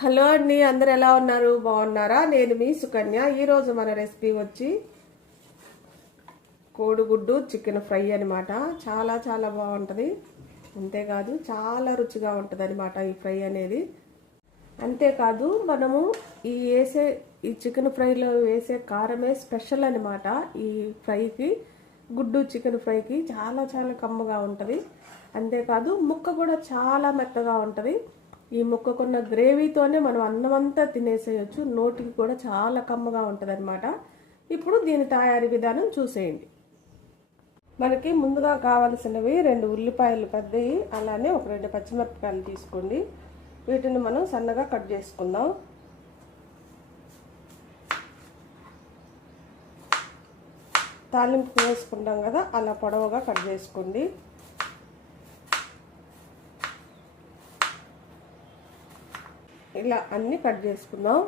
Hello అండి అందరు ఎలా ఉన్నారు? బాగున్నారా? నేను మీ సుకన్య. ఈరోజు మన రెసిపీ వచ్చి కోడిగుడ్డు చికెన్ ఫ్రై అనమాట చాలా చాలా బాగుంటుంది. అంతేకాదు చాలా రుచిగా ఉంటుంది అనమాట ఈ ఫ్రై అనేది. అంతేకాదు మనము ఈ వేసే ఈ చికెన్ ఫ్రైలో వేసే కారమే స్పెషల్ అనమాట ఈ ఫ్రైకి. గుడ్డు చికెన్ ఫ్రైకి చాలా చాలా కమ్మగా ఉంటుంది. అంతేకాదు ముక్క కూడా చాలా మెత్తగా ఉంటుంది. ఈ ముక్కకున్న గ్రేవీతోనే మనం అన్నం అంతా తినేసేయచ్చు. నోటికి కూడా చాలా కమ్మగా ఉంటుంది ఇప్పుడు దీని తయారీ విధానం చూసేయండి. మనకి ముందుగా కావలసినవి రెండు ఉల్లిపాయలు పెద్దవి అలానే ఒక రెండు పచ్చిమిరపకాయలు తీసుకోండి. వీటిని మనం సన్నగా కట్ చేసుకుందాం. తాలింపు వేసుకుంటాం కదా అలా పొడవుగా కట్ చేసుకోండి. ఇలా అన్నీ కట్ చేసుకుందాం.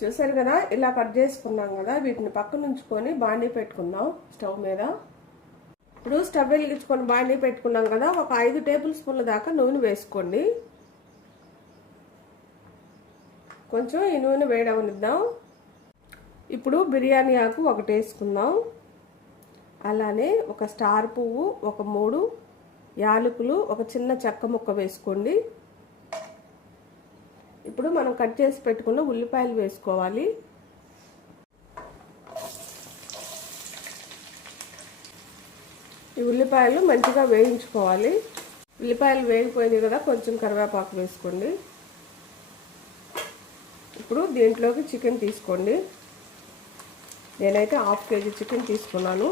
చూసారు కదా ఇలా కట్ చేసుకున్నాం కదా వీటిని పక్కన ఉంచుకొని బాండీ పెట్టుకుందాం స్టవ్ మీద. ఇప్పుడు స్టవ్ వెలిగించుకొని బాండీ పెట్టుకున్నాం కదా ఒక ఐదు టేబుల్ స్పూన్ల దాకా నూనె వేసుకోండి. కొంచెం ఈ నూనె వేయడమనిద్దాం ఇప్పుడు బిర్యానీ ఆకు ఒకటి వేసుకుందాం. అలానే ఒక స్టార్ పువ్వు ఒక మూడు యాలకులు ఒక చిన్న చెక్క ముక్క వేసుకోండి. ఇప్పుడు మనం కట్ చేసి పెట్టుకున్న ఉల్లిపాయలు వేసుకోవాలి. ఈ ఉల్లిపాయలు మంచిగా వేయించుకోవాలి. ఉల్లిపాయలు వేగిపోయింది కదా కొంచెం కరివేపాకు వేసుకోండి. ఇప్పుడు దీంట్లోకి చికెన్ తీసుకోండి. నేనైతే హాఫ్ కేజీ చికెన్ తీసుకున్నాను.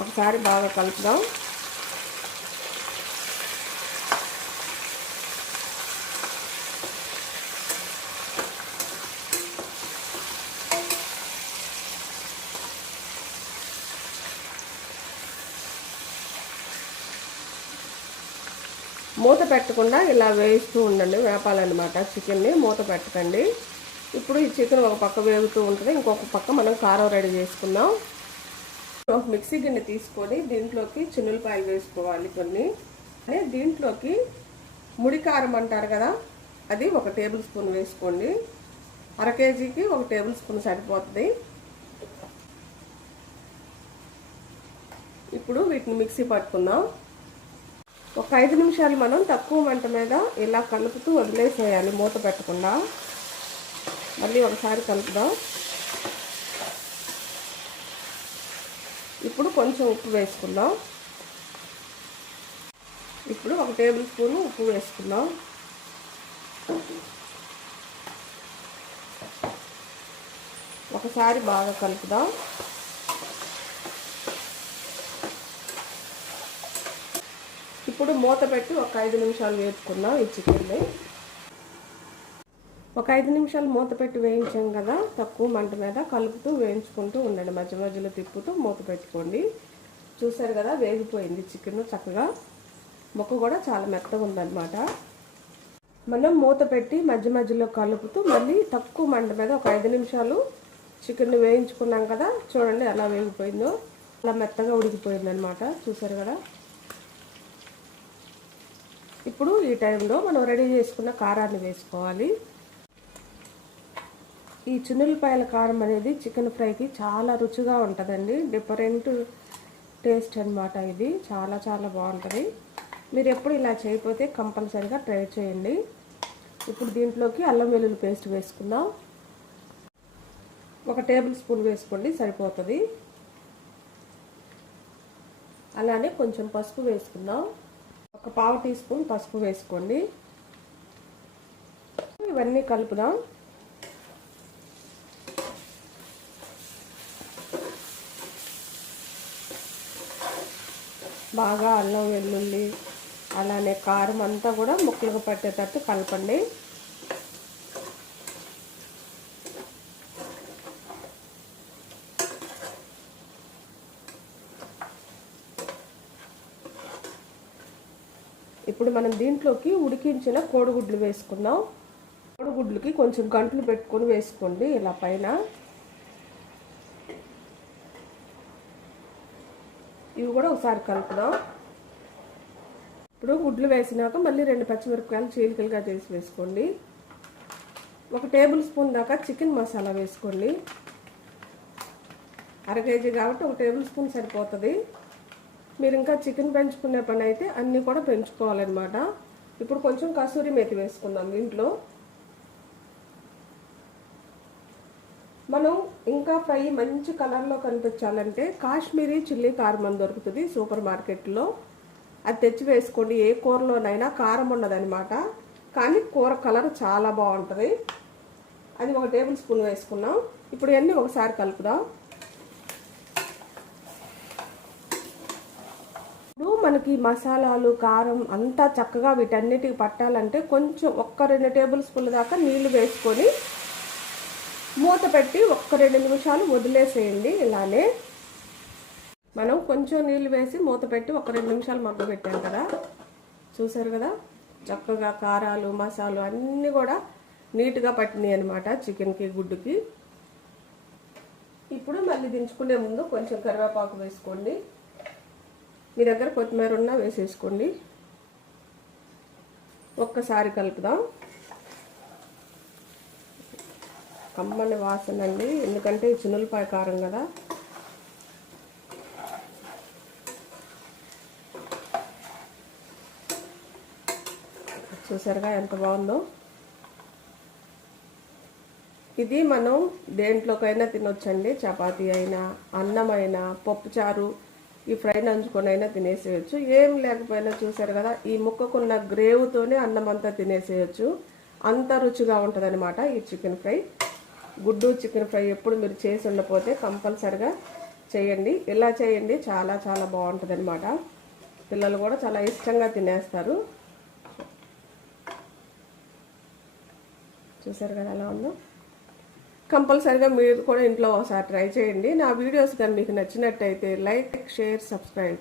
ఒకసారి బాగా కలుపుదాం. మూత పెట్టకుండా ఇలా వేయిస్తూ ఉండండి వేపాలన్నమాట చికెన్ని మూత పెట్టకండి. ఇప్పుడు ఈ చికెన్ ఒక పక్క వేగుతూ ఉంటుంది ఇంకొక పక్క మనం కారం రెడీ చేసుకుందాం. ఒక మిక్సీ గిన్నె తీసుకొని దీంట్లోకి చిన్నులపాయలు వేసుకోవాలి కొన్ని. అదే దీంట్లోకి ముడి కారం అంటారు కదా అది ఒక టేబుల్ స్పూన్ వేసుకోండి. అర కేజీకి ఒక టేబుల్ స్పూన్ సరిపోతుంది. ఇప్పుడు వీటిని మిక్సీ పట్టుకుందాం. ఒక ఐదు నిమిషాలు మనం తక్కువ మంట మీద ఇలా కలుపుతూ వదిలేసేయాలి మూత పెట్టకుండా. మళ్ళీ ఒకసారి కలుపుదాం. ఇప్పుడు కొంచెం ఉప్పు వేసుకుందాం. ఇప్పుడు ఒక టేబుల్ స్పూన్ ఉప్పు వేసుకుందాం. ఒకసారి బాగా కలుపుదాం. ఇప్పుడు మూత పెట్టి ఒక ఐదు నిమిషాలు వేసుకుందాం ఈ చికెన్ని. ఒక ఐదు నిమిషాలు మూత పెట్టి వేయించాం కదా తక్కువ మంట మీద కలుపుతూ వేయించుకుంటూ ఉండండి. మధ్య మధ్యలో తిప్పుతూ మూత పెట్టుకోండి. చూసారు కదా వేగిపోయింది చికెన్ చక్కగా. ముక్క కూడా చాలా మెత్తగా ఉందన్నమాట. మనం మూత పెట్టి మధ్య మధ్యలో కలుపుతూ మళ్ళీ తక్కువ మంట మీద ఒక ఐదు నిమిషాలు చికెన్ వేయించుకున్నాం కదా చూడండి ఎలా వేగిపోయిందో. అలా మెత్తగా ఉడికిపోయిందనమాట చూసారు కదా? ఇప్పుడు ఈ టైంలో మనం రెడీ చేసుకున్న కారాన్ని వేసుకోవాలి. ఈ చున్నులపాయల కారం అనేది చికెన్ ఫ్రైకి చాలా రుచిగా ఉంటుందండి. డిఫరెంట్ టేస్ట్ అనమాట ఇది. చాలా చాలా బాగుంటుంది. మీరు ఎప్పుడు ఇలా చేయకపోతే కంపల్సరీగా ట్రై చేయండి. ఇప్పుడు దీంట్లోకి అల్లం వెల్లుల్లి పేస్ట్ వేసుకుందాం. ఒక టేబుల్ స్పూన్ వేసుకోండి సరిపోతుంది. అలానే కొంచెం పసుపు వేసుకుందాం. ఒక పావు టీ స్పూన్ పసుపు వేసుకోండి. ఇవన్నీ కలుపుదాం. బాగా అల్లం వెల్లుల్లి అలానే కారం అంతా కూడా ముక్కలుగా పట్టేటట్టు కలపండి. ఇప్పుడు మనం దీంట్లోకి ఉడికించిన కోడిగుడ్లు వేసుకుందాం. కోడిగుడ్లకి కొంచెం గంటలు పెట్టుకొని వేసుకోండి ఇలా పైన. ఇవి కూడా ఒకసారి కలుపుదాం. ఇప్పుడు గుడ్లు వేసినాక మళ్ళీ రెండు పచ్చిమిరపకాయలు చీలికలుగా చేసి వేసుకోండి. ఒక టేబుల్ స్పూన్ దాకా చికెన్ మసాలా వేసుకోండి. అర కేజీ కాబట్టి ఒక టేబుల్ స్పూన్ సరిపోతుంది. మీరు ఇంకా చికెన్ పెంచుకునే పని అయితే అన్నీ కూడా పెంచుకోవాలన్నమాట. ఇప్పుడు కొంచెం కసూరి మెతి వేసుకుందాం దీంట్లో మనం ఇంకా ఫ్రై మంచి కలర్లో కనిపించాలంటే కాశ్మీరీ చిల్లీ కారం అని దొరుకుతుంది సూపర్ మార్కెట్లో. అది తెచ్చి వేసుకోండి ఏ కూరలోనైనా కారం ఉండదనమాట కానీ కూర కలర్ చాలా బాగుంటుంది. అది ఒక టేబుల్ స్పూన్ వేసుకున్నాం ఇప్పుడు ఇవన్నీ ఒకసారి కలుపుదాం. ఇప్పుడు మనకి మసాలాలు కారం అంతా చక్కగా వీటన్నిటికి పట్టాలంటే కొంచెం ఒక్క రెండు టేబుల్ స్పూన్ల దాకా నీళ్ళు వేసుకొని మూత పెట్టి ఒక్క రెండు నిమిషాలు వదిలేసేయండి ఇలానే. మనం కొంచెం నీళ్ళు వేసి మూత పెట్టి ఒక రెండు నిమిషాలు మగ్గ పెట్టాం కదా. చూసారు కదా? చక్కగా కారాలు మసాలు అన్నీ కూడా నీట్గా పట్టినాయి అనమాట చికెన్కి గుడ్డుకి. ఇప్పుడు మళ్ళీ దించుకునే ముందు కొంచెం కరివేపాకు వేసుకోండి. మీ దగ్గర కొత్తిమీర ఉన్నా వేసేసుకోండి. ఒక్కసారి కలుపుదాం. కమ్మని వాసన అండి ఎందుకంటే చిన్నులపాయ కారం కదా. చూసారుగా ఎంత బాగుందో. ఇది మనం దేంట్లోకైనా తినొచ్చండి. చపాతీ అయినా అన్నం అయినా పప్పుచారు ఈ ఫ్రై నంచుకొని అయినా తినేసేయచ్చు. ఏం లేకపోయినా చూసారు కదా ఈ ముక్కకున్న గ్రేవ్తోనే అన్నం అంతా తినేసేయచ్చు. అంత రుచిగా ఉంటుందన్నమాట ఈ చికెన్ ఫ్రై. గుడ్డు చికెన్ ఫ్రై ఎప్పుడు మీరు చేసి ఉండకపోతే కంపల్సరిగా చేయండి. ఇలా చేయండి చాలా చాలా బాగుంటుంది అనమాట పిల్లలు కూడా చాలా ఇష్టంగా తినేస్తారు. చూసారు కదా ఎలా ఉందో? కంపల్సరిగా మీరు కూడా ఇంట్లో ఒకసారి ట్రై చేయండి. నా వీడియోస్ కానీ మీకు నచ్చినట్టయితే లైక్ షేర్ సబ్స్క్రైబ్.